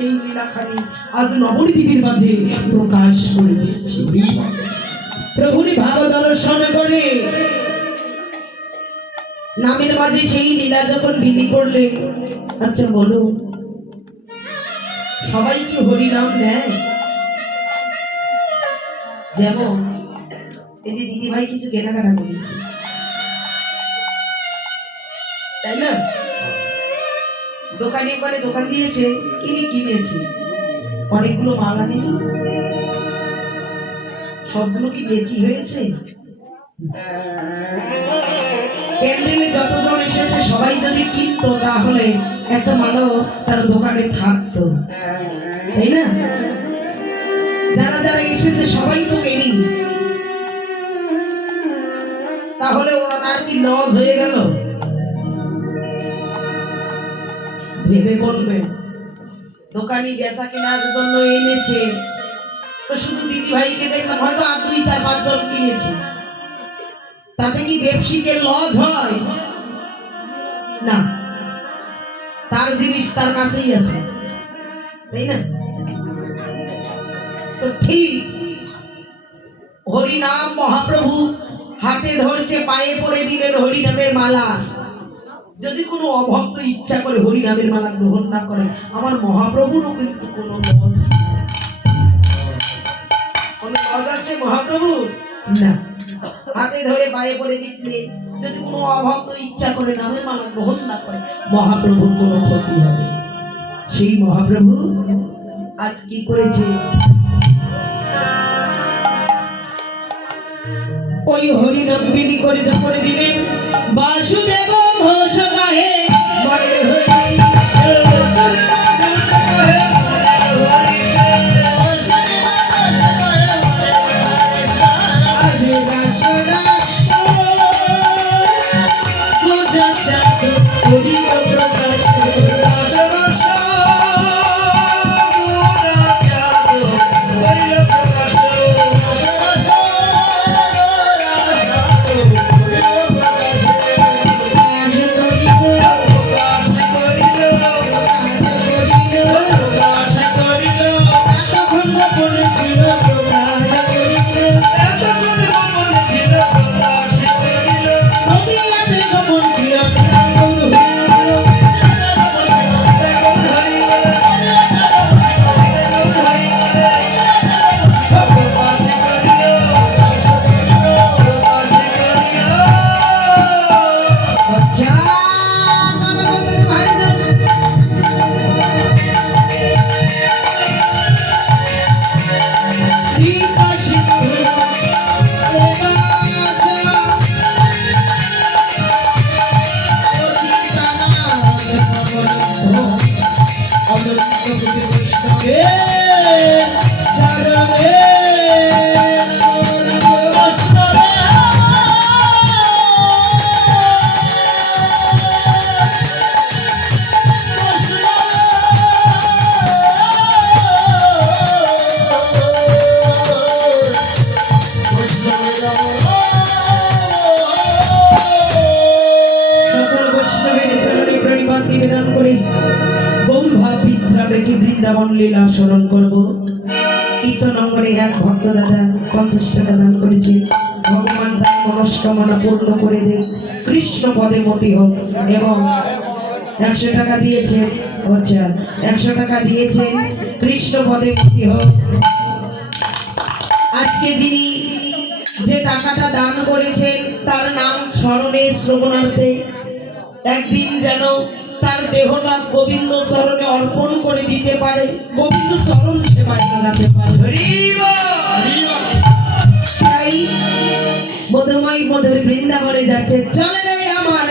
সেই লীলাখানি আজ নবদ্বীপের মাঝে প্রকাশ করে দিচ্ছি প্রভুরি ভাব দর্শন করে নামের মাঝে সেই লীলা যখন বিধি করলে আচ্ছা বলো, সবাই কি হরি নাম নেয়? যেমন, এই যে দিদি ভাই কিছু কেনাকাটা করেছে। তাই না? দোকানে ওখানে দোকান দিয়েছে, কিনে কিনেছি। অনেকগুলো মাল নেই সবগুলো কি বেচি হয়েছে? প্যান্ডেলে যতজন এসেছে, সবাই যদি কিনতো, তাহলে একটা মালাও তার দোকানে থাকতো। তাই না? যারা যারা এসেছে, সবাই তো কেনি। তাহলে ওনার কি লস হয়ে গেল? ভেবে বলবেন দোকানি বেচা কেনার জন্য এনেছে। তো শুধু দিদি ভাইকে দেখলাম, হয়তো আর দুই, চার পাঁচজন কিনেছে। তাতে কি ব্যবসিকের লজ হয়? না। তার জিনিস তার কাছেই আছে। তাই না? তো ঠিক হরিনাম মহাপ্রভু হাতে ধরছে, পায়ে পড়ে দিলেন হরিনামের মালা। যদি কোনো অভক্ত ইচ্ছা করে হরিনামের মালা গ্রহণ না করে, আমার মহাপ্রভুরও কিন্তু কোনো আছে মহাপ্রভু? না। হাতে ধরে পায়ে পড়ে দিলে যদি কোনো অভক্ত ইচ্ছা করে নামের মালা গ্রহণ না করে, মহাপ্রভুর কোনো ক্ষতি হবে সেই মহাপ্রভু আজ কি করেছে? ওই হরিনাম বিলি করে যখন দিলেন, বাসুদেব ঘোষ পদে মতি একশো টাকা দিয়েছে আচ্ছা একশো টাকা দিয়েছে, কৃষ্ণ পদে মতি হোক। আজকে যিনি যে টাকাটা দান করেছেন, তার নাম স্মরণে শ্রবণার্থে একদিন যেন তার দেহটা গোবিন্দ চরণে অর্পণ করে দিতে পারে। গোবিন্দ চরণ সেবায় লাগাতে পারে। তাই মধুময় মধুর বৃন্দাবনে যাচ্ছে। চলে রে আমার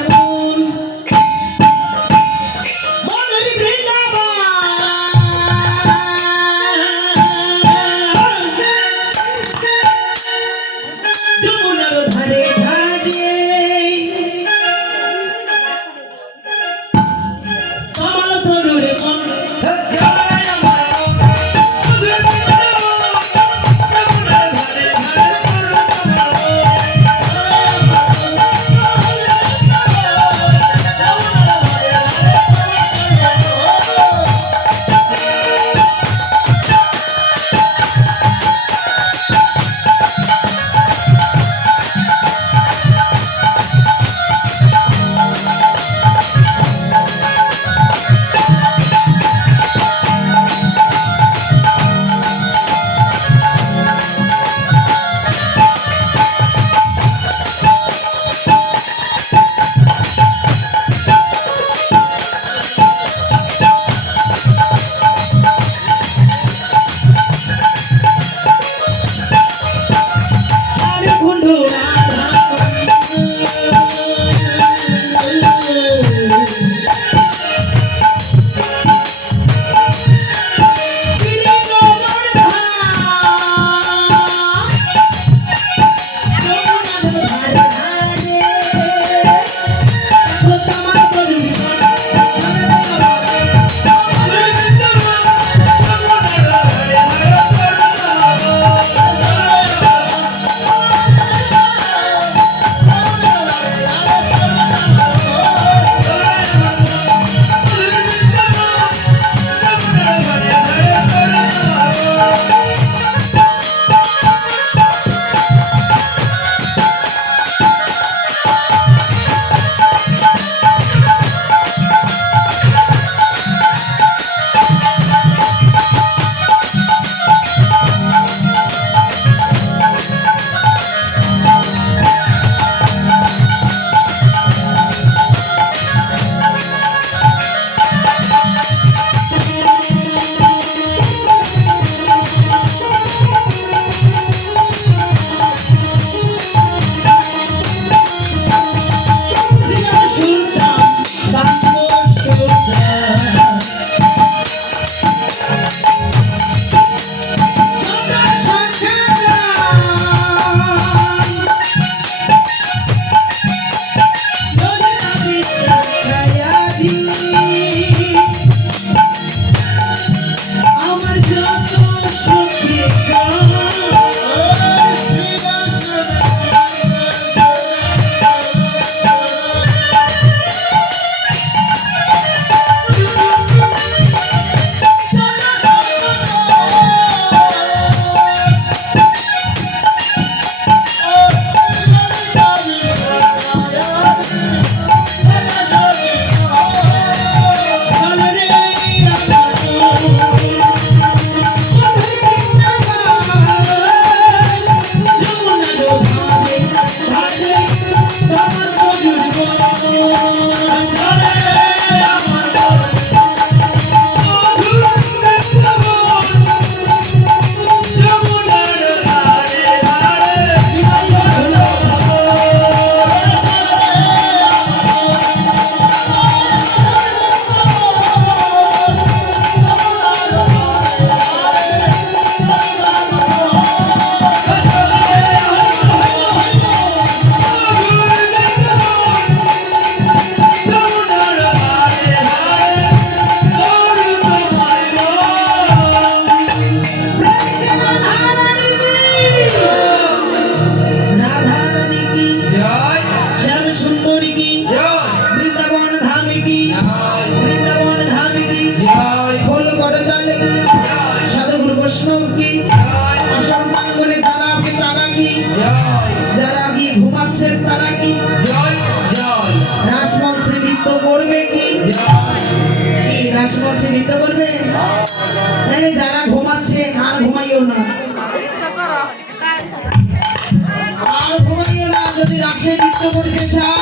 আর ঘুমাইও না যদি রাসে নৃত্য করতে চাও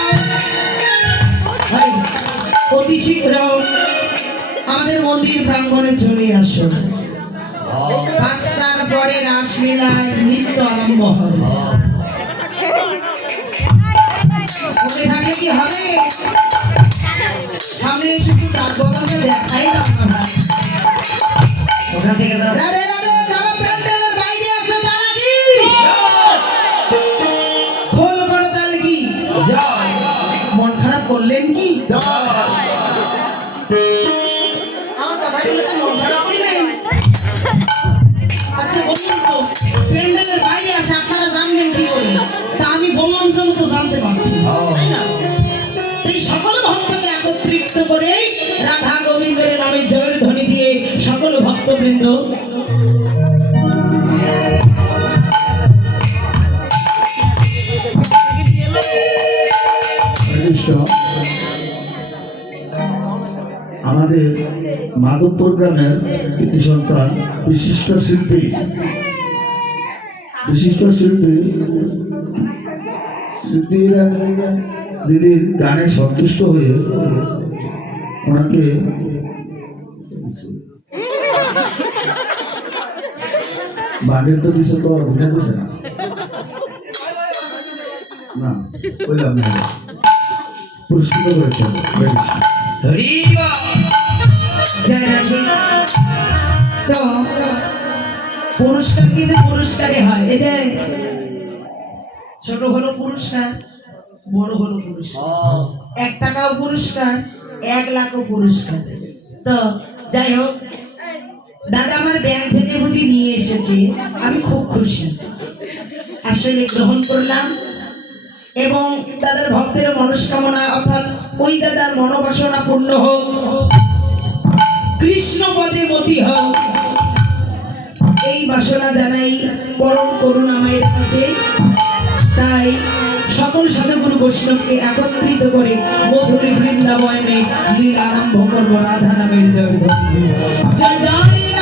অতি শীঘ্র আমাদের মন্দির প্রাঙ্গণে চলে আসো। পাঁচটার পরে রাসলীলায় নৃত্য আরম্ভ হবে। মনে থাকে কি হবে? সামনে এসে একটু চাঁদ দেখাই না। আপনারা ওখান থেকে কৃষ্ণ আমাদের মাধবপুর গ্রামের কৃতি সন্তান, বিশিষ্ট শিল্পী। বিশিষ্ট শিল্পী স্মৃতির দিদির গানে সন্তুষ্ট হয়ে ওনাকে বান্ডেল তো দিছে তো ভিনা দিছে না। না বললাম না। পুরস্কৃত করেছেন বেশ। তো পুরস্কার কিন্তু পুরস্কারে হয়। এই যে ছোট হলো পুরস্কার বড় হলো পুরস্কার। এক টাকাও পুরস্কার এক লাখও পুরস্কার। তো যাই হোক দাদা, আমার ব্যাংক থেকে বুঝি নিয়ে এসেছে। আমি খুব খুশি। আসলে গ্রহণ করলাম। এবং তাদের ভক্তের মনস্কামনা, অর্থাৎ ওই দাদার মনোবাসনা পূর্ণ হোক। কৃষ্ণ পদে মতি হোক। এই বাসনা জানাই পরম করুণাময়ের কাছে। তাই সকল সাধুগুরু বৈষ্ণবকে একত্রিত করে মধুরী বৃন্দাবনে লীল আরম্ভ করব রাধা নামের জয় জয় জয়!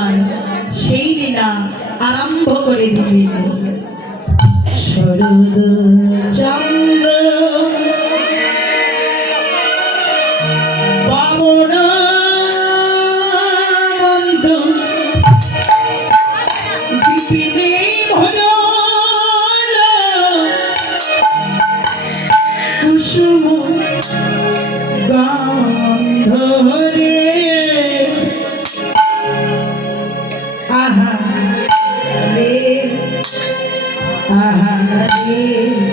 আমার সেই লীলা আরম্ভ করে দিলেন শরদ চন্দ্র you.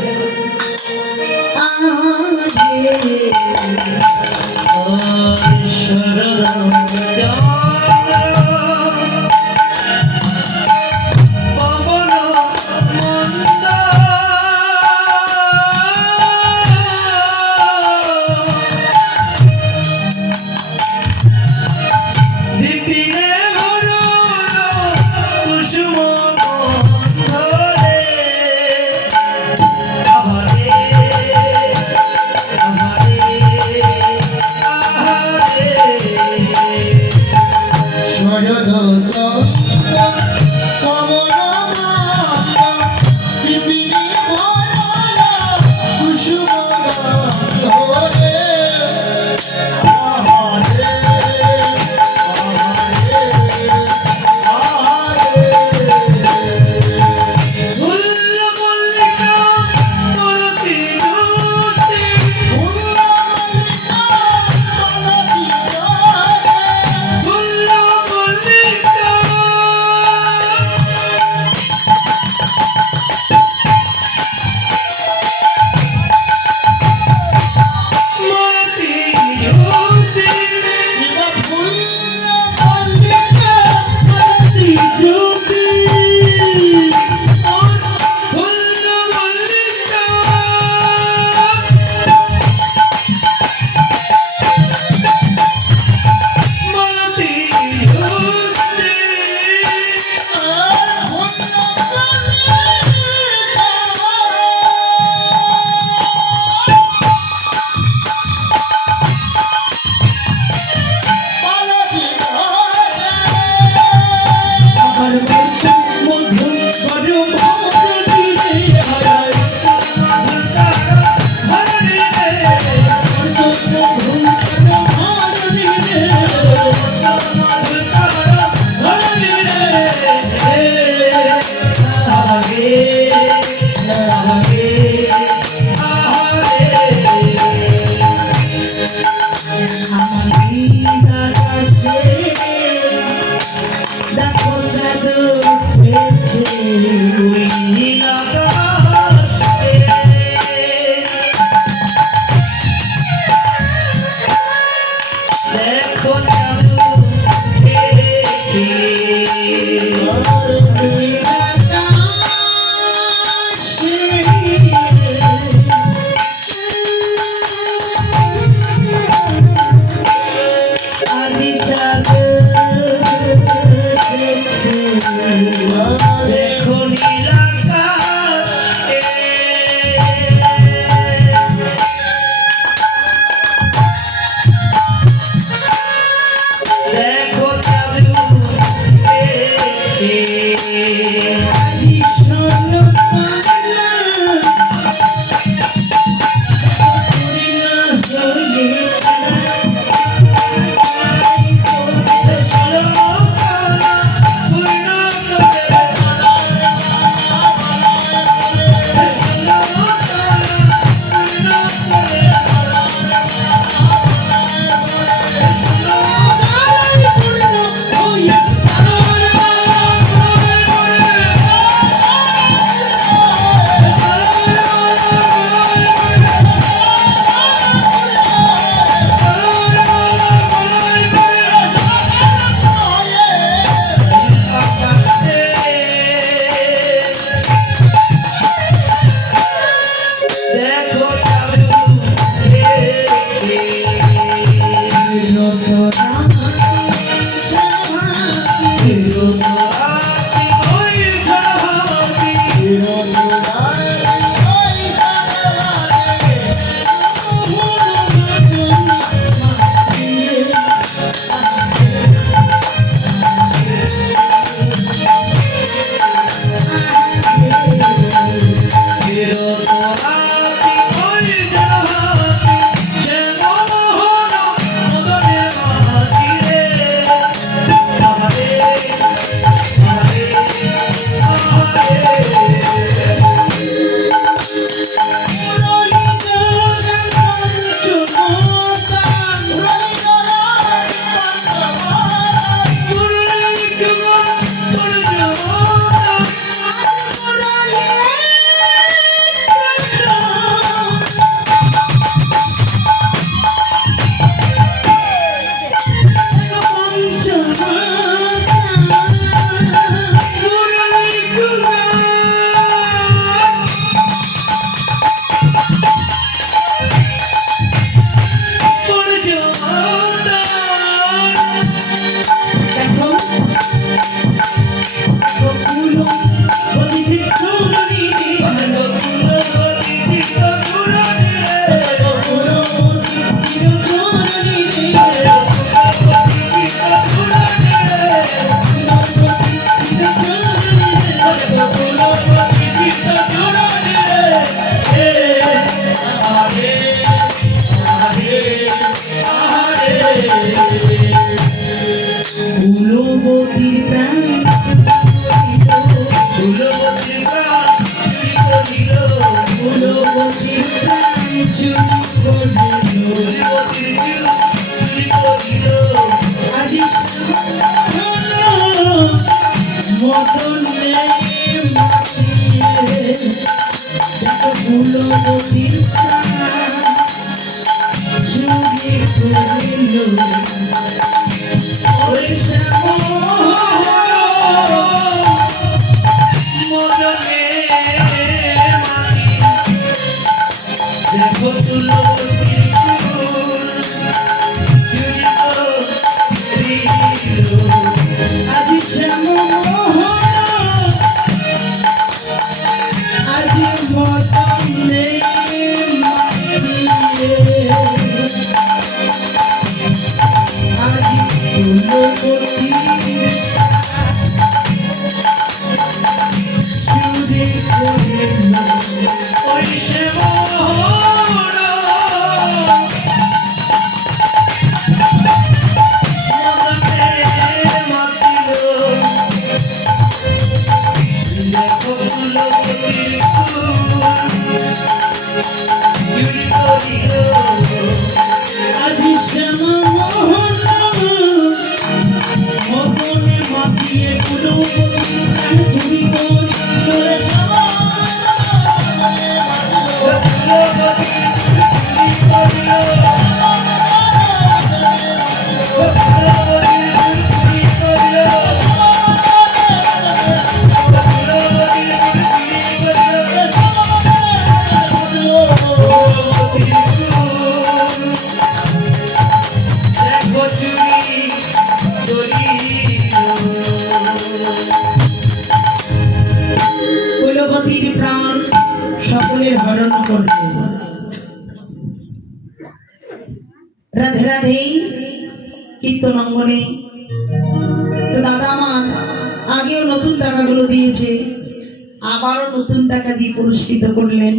পুরস্কৃত করলেন।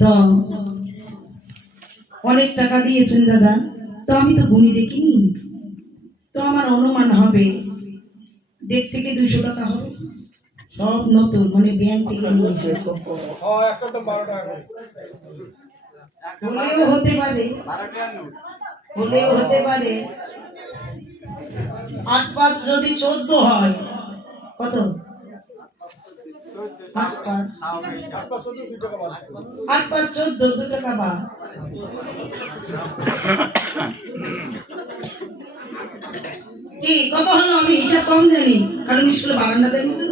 তো অনেক টাকা দিয়েছেন দাদা। তো আমি তো গুণি দেখিনি। তো আমার অনুমান হবে, দেড় থেকে দুইশো টাকা হবে। সব নতুন মানে ব্যাংক থেকে নিয়ে এসেছে। হলেও হতে পারে, হলেও হতে পারে। আট পাঁচ যদি চোদ্দ হয়, কত? আট পাঁচ দু টাকা বাদ কি কত হলো? আমি হিসাব কম জানি, কারণ স্কুলে বারান্দা দেয়নি তো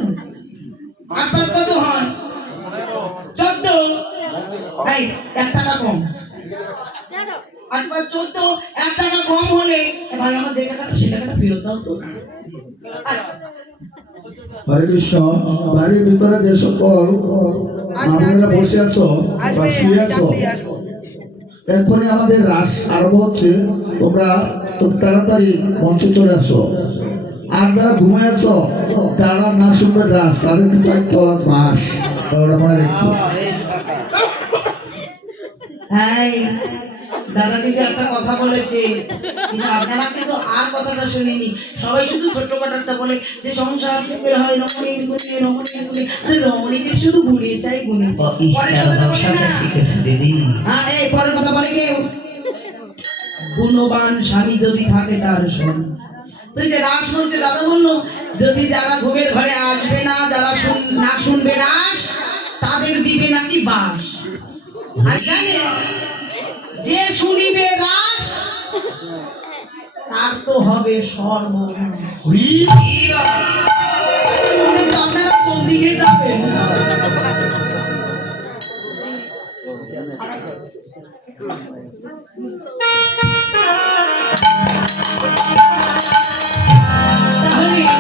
আট পাঁচ কত হয়? চোদ্দ। এই, এক টাকা কম। আট পাঁচ চোদ্দ, এক টাকা কম হলে ভাই, আমার যে টাকাটা, সে টাকাটা ফেরত দাও তো। আচ্ছা। হরে কৃষ্ণ বাড়ির ভিতরে যে সকল মামুনেরা বসে আছো বা শুয়ে আছো এক্ষুনি আমাদের রাস আরম্ভ হচ্ছে। তোমরা খুব তাড়াতাড়ি মঞ্চে চলে আসো। আর যারা ঘুমায় আছো তারা না শুনবে রাস তাদের কিন্তু একটা মাস। ওটা মনে রেখো। দাদা কিন্তু একটা কথা বলেছে। কিন্তু আপনারা কিন্তু আর কথাটা শুনিনি। সবাই শুধু ছোট্ট কথাটা বলে যে সংসার সুখের হয় রমণীর গুণে রমণীর গুণে। আরে রমণীদের শুধু গুণে চাই গুণে হ্যাঁ এই পরের কথা বলে কেউ। গুণবান স্বামী যদি থাকে তার শোন তুই যে রাস বলছে দাদা বলল যদি যারা ঘুমের ঘরে আসবে না যারা না শুনবে রাস তাদের দিবে নাকি বাস আর জানে যে শুনিবে রাস তার তো হবে সর্বনাশ আপনারা কোন দিকে যাবেন? তাহলে